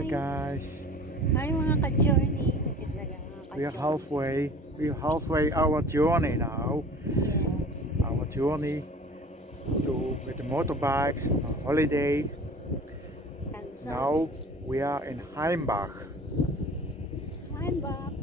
Hi guys. Hi mga ka-journey. Which is like mga We're ka-journey. halfway our journey now. Yes. Our journey with the motorbikes on holiday. And so, Now we are in Heimbach. Heimbach.